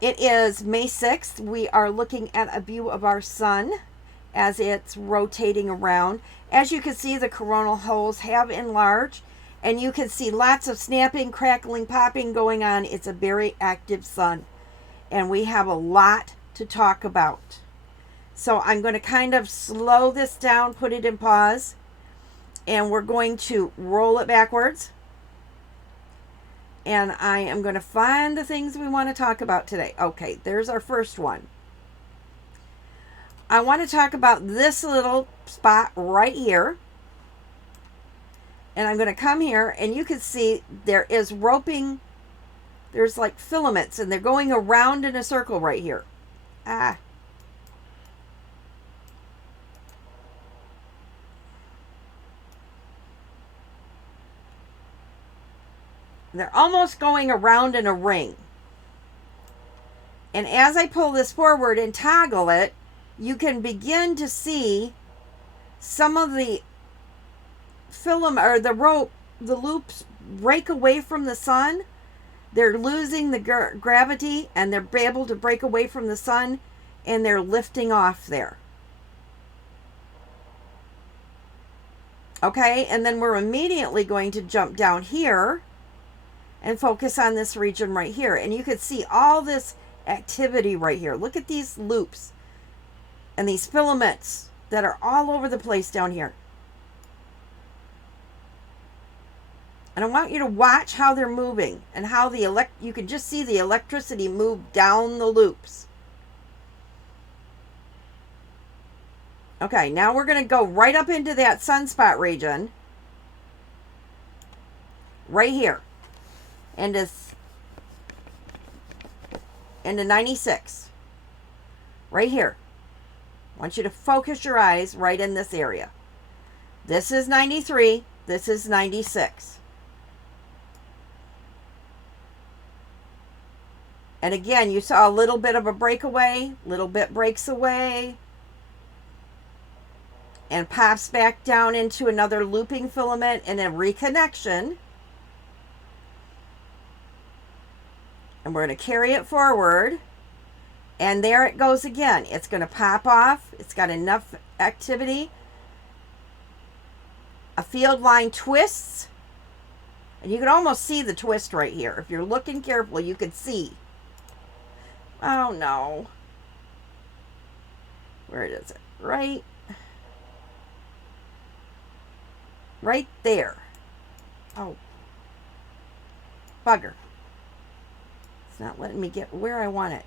It is May 6th. We are looking at a view of our sun as it's rotating around. As you can see, the coronal holes have enlarged, and you can see lots of snapping, crackling, popping going on. It's a very active sun, and we have a lot to talk about. So I'm going to kind of slow this down, put it in pause, and we're going to roll it backwards. And I am going to find the things we want to talk about today. Okay, there's our first one. I want to talk about this little spot right here. And I'm going to come here, and you can see there is roping. There's like filaments, and they're going around in a circle right here. They're almost going around in a ring. And as I pull this forward and toggle it, you can begin to see some of the filament or the loops break away from the sun. They're losing the gravity, and they're able to break away from the sun, and they're lifting off there. Okay, and then we're immediately going to jump down here and focus on this region right here. And you can see all this activity right here. Look at these loops and these filaments that are all over the place down here. And I want you to watch how they're moving and how you can just see the electricity move down the loops. Okay, now we're going to go right up into that sunspot region. Right here. Into 96. Right here. I want you to focus your eyes right in this area. This is 93. This is 96. And again, you saw a little bit of a breakaway. Little bit breaks away. And pops back down into another looping filament and a reconnection. And we're going to carry it forward. And there it goes again. It's going to pop off. It's got enough activity. A field line twists. And you can almost see the twist right here. If you're looking carefully, you can see. Oh, no. Where is it? Right there. Oh. Bugger. It's not letting me get where I want it.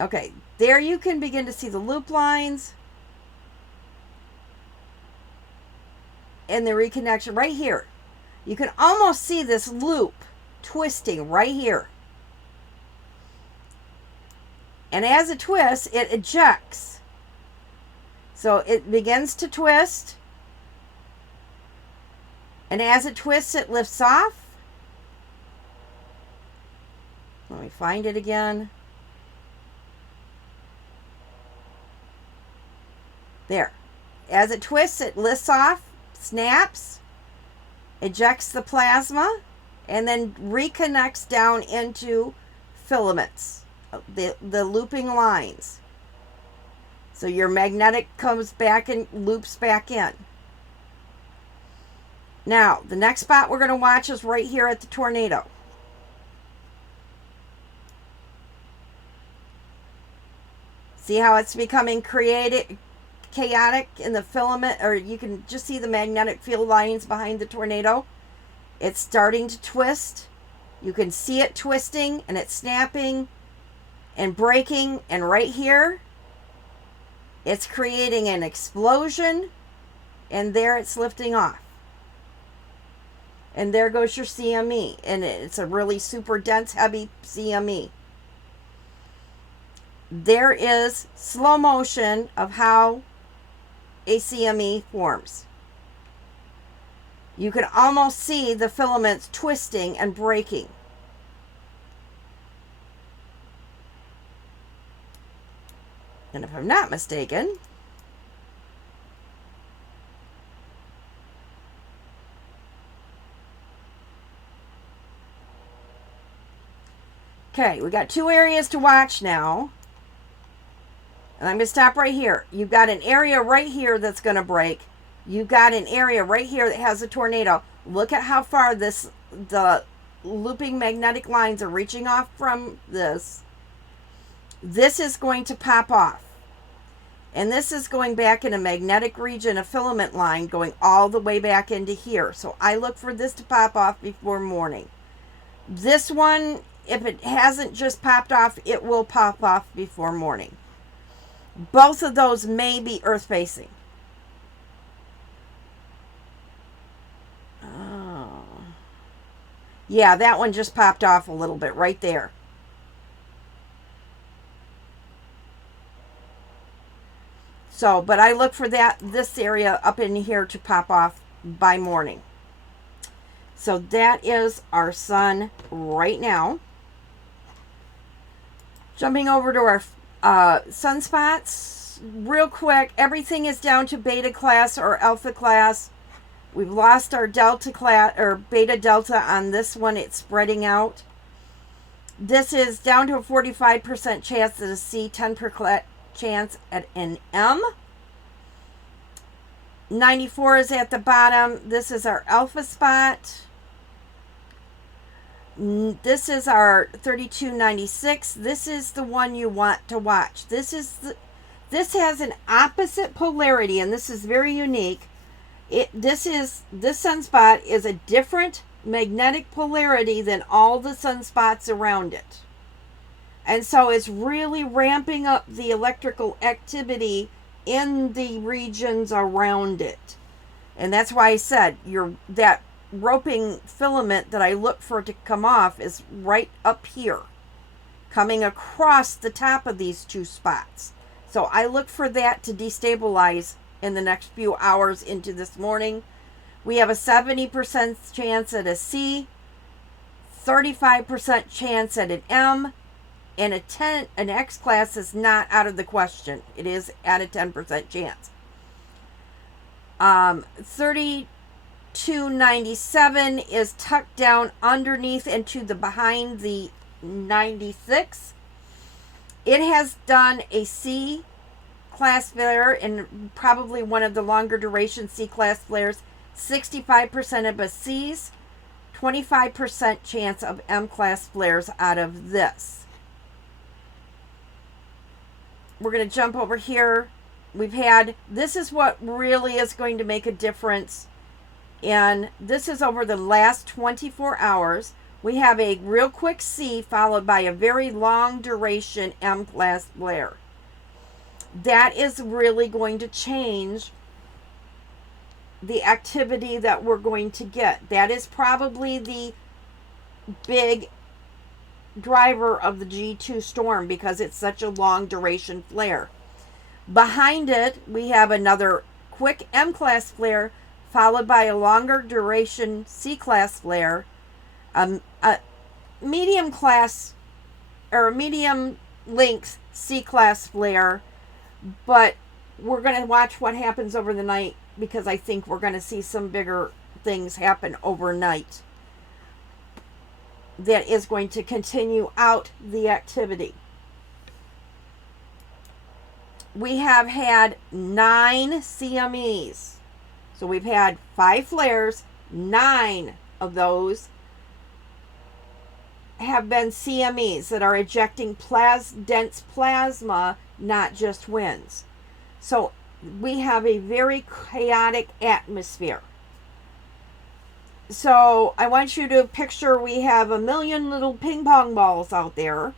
Okay, there you can begin to see the loop lines and the reconnection right here. You can almost see this loop twisting right here. And as it twists, it ejects. So it begins to twist. And as it twists, it lifts off. Let me find it again. There. As it twists, it lifts off, snaps, ejects the plasma, and then reconnects down into filaments, the looping lines. So your magnetic comes back and loops back in. Now, the next spot we're going to watch is right here at the tornado. See how it's becoming chaotic in the filament, or you can just see the magnetic field lines behind the tornado. It's starting to twist. You can see it twisting, and it's snapping and breaking, and right here it's creating an explosion, and there it's lifting off. And there goes your CME, and it's a really super dense, heavy CME. There is slow motion of how a CME forms. You can almost see the filaments twisting and breaking. And if I'm not mistaken, Okay, we got two areas to watch now. And I'm going to stop right here. You've got an area right here that's going to break. You've got an area right here that has a tornado. Look at how far the looping magnetic lines are reaching off from this. This is going to pop off. And this is going back in a magnetic region, a filament line going all the way back into here. So I look for this to pop off before morning. This one, if it hasn't just popped off, it will pop off before morning. Both of those may be earth facing. Oh. Yeah, that one just popped off a little bit right there. So, but I look for this area up in here to pop off by morning. So that is our sun right now. Jumping over to our sunspots real quick. Everything is down to beta class or alpha class. We've lost our delta class or beta delta on this one. It's spreading out. This is down to a 45% chance at a C, 10% chance at an M. 94 is at the bottom. This is our alpha spot. This is our 3296. This is the one you want to watch. This has an opposite polarity, and this is very unique. This sunspot is a different magnetic polarity than all the sunspots around it. And so it's really ramping up the electrical activity in the regions around it. And that's why I said that roping filament that I look for to come off is right up here, coming across the top of these two spots. So I look for that to destabilize in the next few hours into this morning. We have a 70% chance at a C, 35% chance at an M, and an X class is not out of the question. It is at a 10% chance. 3297 is tucked down underneath and behind the 96. It has done a C class flare and probably one of the longer duration C class flares. 65% of a C's, 25% chance of M class flares out of this. We're going to jump over here. This is what really is going to make a difference. And this is over the last 24 hours. We have a real quick C followed by a very long duration M class flare. That is really going to change the activity that we're going to get. That is probably the big driver of the G2 storm because it's such a long duration flare. Behind it, we have another quick M class flare followed by a longer duration C class flare, a medium class or a medium length C class flare, but we're going to watch what happens over the night because I think we're going to see some bigger things happen overnight that is going to continue out the activity. We have had 9 CMEs. So we've had 5 flares. 9 of those have been CMEs that are ejecting dense plasma, not just winds. So we have a very chaotic atmosphere. So I want you to picture we have a million little ping pong balls out there.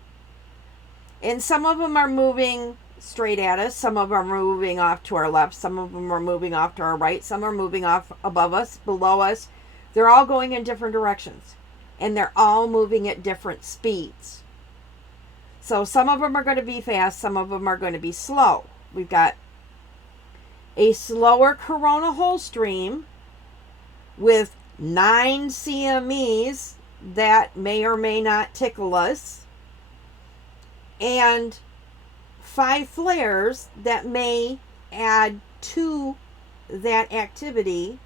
And some of them are moving straight at us. Some of them are moving off to our left. Some of them are moving off to our right. Some are moving off above us, below us. They're all going in different directions. And they're all moving at different speeds. So some of them are going to be fast. Some of them are going to be slow. We've got a slower coronal hole stream with 9 CMEs that may or may not tickle us, and 5 flares that may add to that activity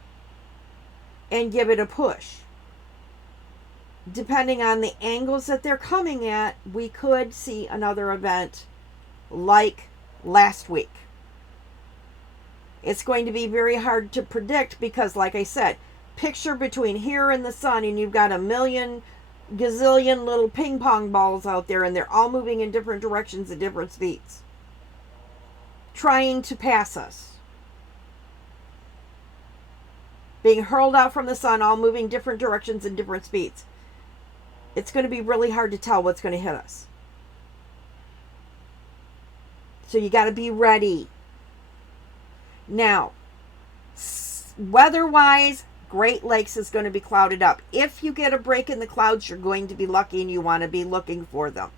and give it a push. depending on the angles that they're coming at, we could see another event like last week. It's going to be very hard to predict because, like I said, picture between here and the sun, and you've got a million gazillion little ping pong balls out there, and they're all moving in different directions at different speeds, trying to pass us. Being hurled out from the sun, all moving different directions and different speeds. It's going to be really hard to tell what's going to hit us. So you got to be ready. Now, weather-wise, Great Lakes is going to be clouded up. If you get a break in the clouds, you're going to be lucky and you want to be looking for them.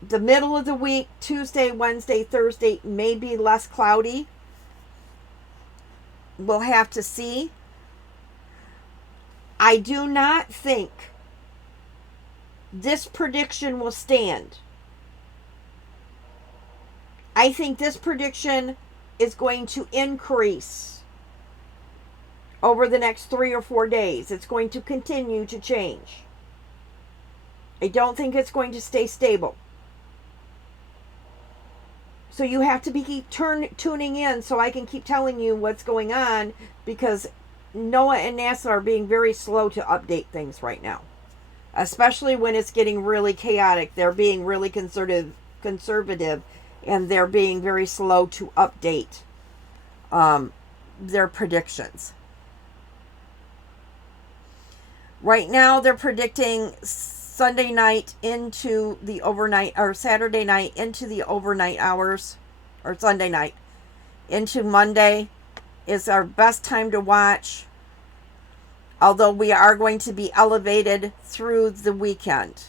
The middle of the week, Tuesday, Wednesday, Thursday, may be less cloudy. We'll have to see. I do not think this prediction will stand. I think this prediction is going to increase over the next 3 or 4 days. It's going to continue to change. I don't think it's going to stay stable. So you have to keep tuning in so I can keep telling you what's going on, because NOAA and NASA are being very slow to update things right now. Especially when it's getting really chaotic. They're being really conservative, and they're being very slow to update their predictions. Right now they're predicting Sunday night into the overnight, or Saturday night into the overnight hours, or Sunday night into Monday is our best time to watch. Although we are going to be elevated through the weekend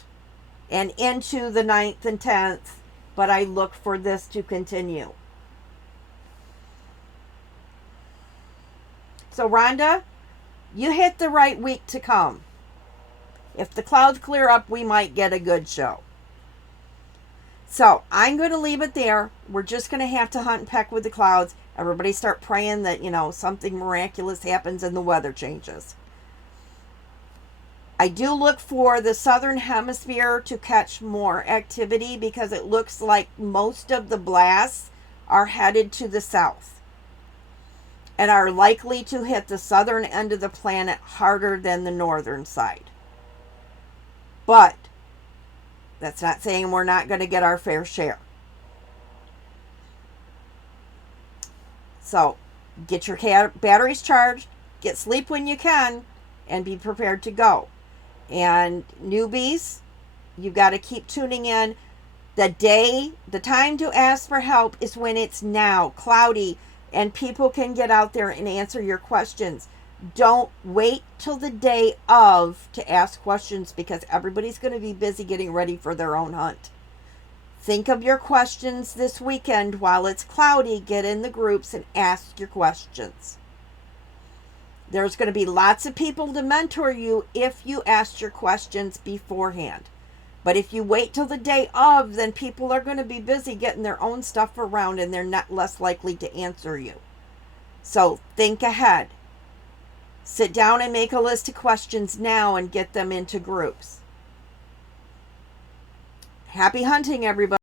and into the 9th and 10th, but I look for this to continue. So Rhonda, you hit the right week to come. If the clouds clear up, we might get a good show. So I'm going to leave it there. We're just going to have to hunt and peck with the clouds. Everybody start praying that, something miraculous happens and the weather changes. I do look for the southern hemisphere to catch more activity, because it looks like most of the blasts are headed to the south and are likely to hit the southern end of the planet harder than the northern side. But that's not saying we're not going to get our fair share. So get your batteries charged, get sleep when you can, and be prepared to go. And newbies, you got to keep tuning in. The time to ask for help is when it's now, cloudy, and people can get out there and answer your questions. Don't wait till the day of to ask questions, because everybody's going to be busy getting ready for their own hunt. Think of your questions this weekend while it's cloudy. Get in the groups and ask your questions. There's going to be lots of people to mentor you if you ask your questions beforehand. But if you wait till the day of, then people are going to be busy getting their own stuff around, and they're not less likely to answer you. So think ahead. Sit down and make a list of questions now and get them into groups. Happy hunting, everybody.